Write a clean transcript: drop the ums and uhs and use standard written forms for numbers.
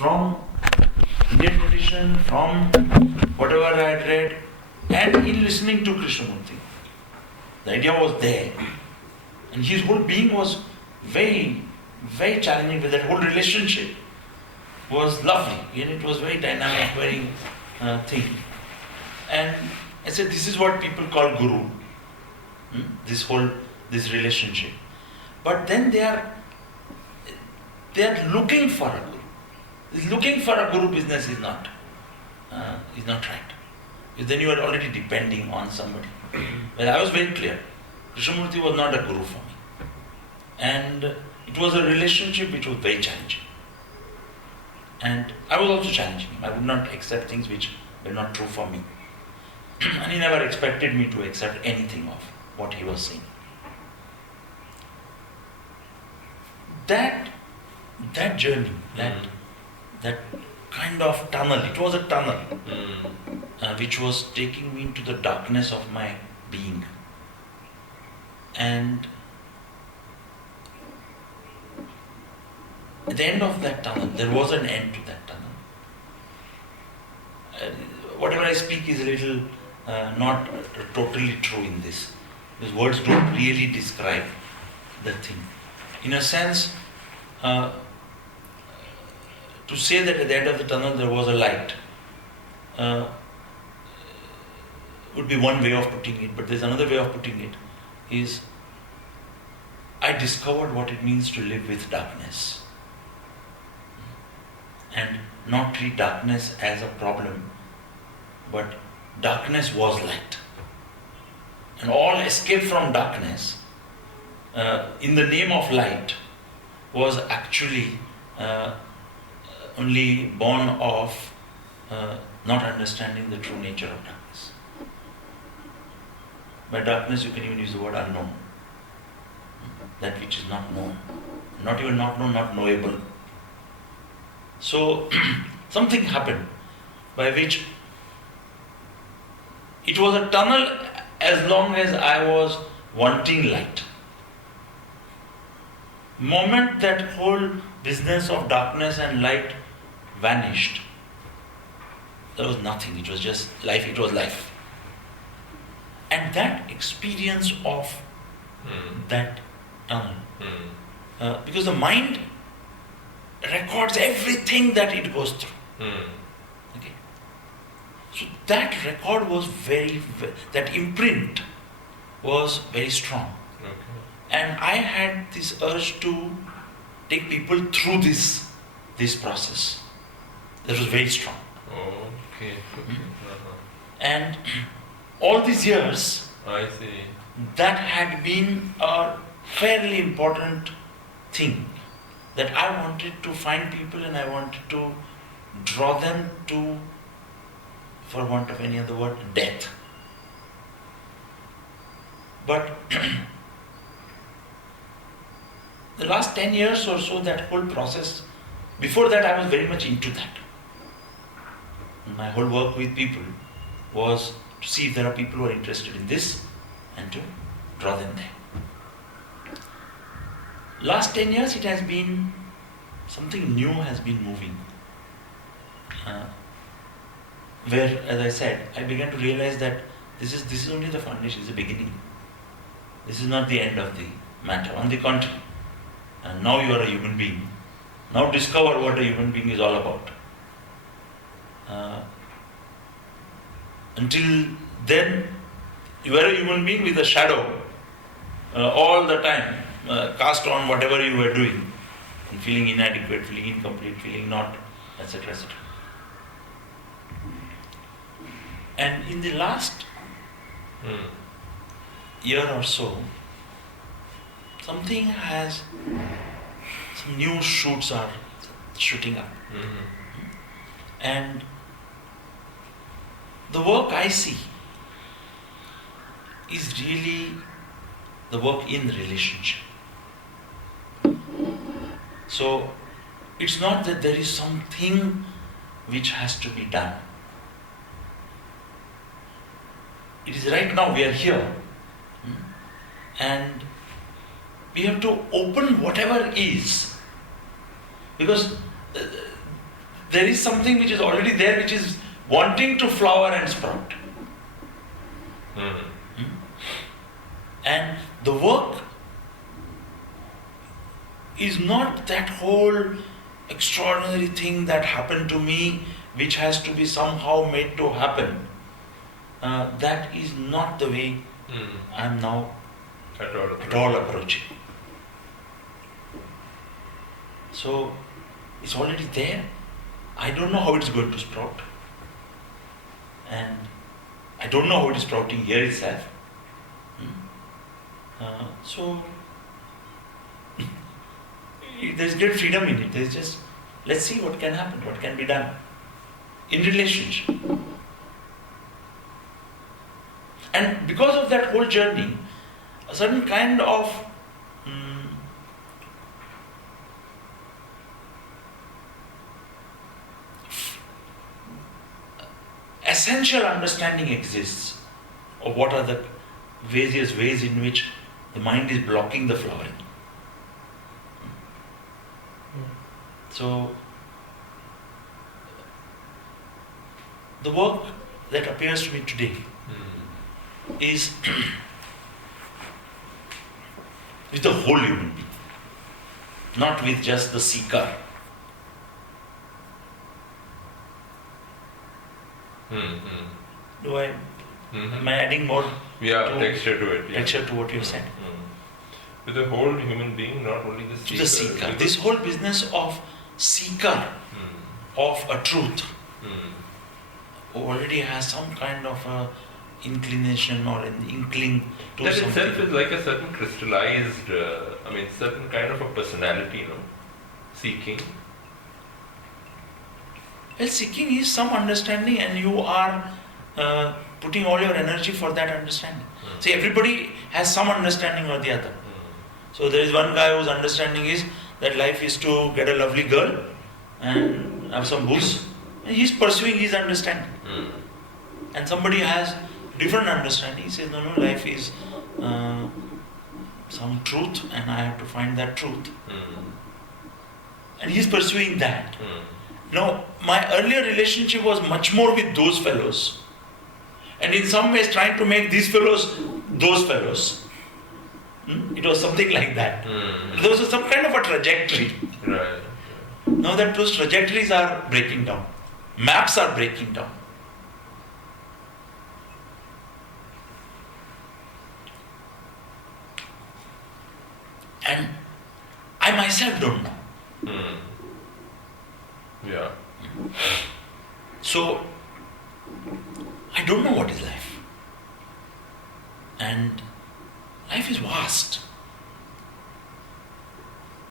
from Indian tradition, from whatever I had read, and in listening to Krishnamurti. The idea was there. And his whole being was very, very challenging with that whole relationship. Was lovely, and it was very dynamic, very thing. And I said, this is what people call guru. This relationship. But then they are looking for a guru. Looking for a guru business is not right. Then you are already depending on somebody. Well, I was very clear. Krishnamurti was not a guru for me. And it was a relationship which was very challenging. And I was also challenging him. I would not accept things which were not true for me. And he never expected me to accept anything of what he was saying. That journey, that kind of tunnel, it was a tunnel which was taking me into the darkness of my being. And at the end of that tunnel, there was an end to that tunnel. Whatever I speak is a little not totally true in this. These words don't really describe the thing. In a sense, to say that at the end of the tunnel there was a light would be one way of putting it, but there's another way of putting it, is I discovered what it means to live with darkness. And not treat darkness as a problem, but darkness was light. And all escape from darkness in the name of light was actually only born of not understanding the true nature of darkness. By darkness you can even use the word unknown. That which is not known. Not even not known, not knowable. So something happened by which it was a tunnel as long as I was wanting light. Moment that whole business of darkness and light vanished, there was nothing. It was just life. It was life. And that experience of that tunnel, because the mind records everything that it goes through. Okay. So that record was that imprint was very strong. Okay. And I had this urge to take people through this process. That was very strong. Okay. And all these years, I see. that had been a fairly important thing. That I wanted to find people and I wanted to draw them to, for want of any other word, death. But the last 10 years or so, that whole process, before that I was very much into that. My whole work with people was to see if there are people who are interested in this and to draw them there. Last 10 years it has been, something new has been moving. Where, as I said, I began to realize that this is only the foundation, it's the beginning. This is not the end of the matter. On the contrary, and now you are a human being. Now discover what a human being is all about. Until then, you were a human being with a shadow all the time, cast on whatever you were doing, and feeling inadequate, feeling incomplete, feeling not, etc., etc. And in the last year or so, some new shoots are shooting up. And the work I see is really the work in relationship. So it's not that there is something which has to be done. It is right now we are here and we have to open whatever is, because there is something which is already there, which is wanting to flower and sprout. And the work is not that whole extraordinary thing that happened to me, which has to be somehow made to happen. That is not the way I am now at all approaching. So it's already there. I don't know how it's going to sprout. And I don't know how it is sprouting here itself. So there's great freedom in it. There's just, let's see what can happen, what can be done in relationship. And because of that whole journey, a certain kind of essential understanding exists of what are the various ways in which the mind is blocking the flowering. So, the work that appears to me today is with the whole human being, not with just the seeker. Am I adding more texture to it. Texture to what you said? With the whole human being, not only the seeker. To the seeker. This whole business of seeker of a truth who already has some kind of a inclination or an inkling to that something. itself is like a certain crystallized, certain kind of a personality, seeking. Well, seeking is some understanding, and you are putting all your energy for that understanding. See, everybody has some understanding or the other. So there is one guy whose understanding is that life is to get a lovely girl and have some booze, and he's pursuing his understanding. And somebody has different understanding. He says, no, life is some truth, and I have to find that truth. And he's pursuing that. Now, my earlier relationship was much more with those fellows, and in some ways trying to make these fellows those fellows. It was something like that. There was some kind of a trajectory. Right. Now that those trajectories are breaking down, maps are breaking down. And I myself don't know. Yeah. So, I don't know what is life. And life is vast.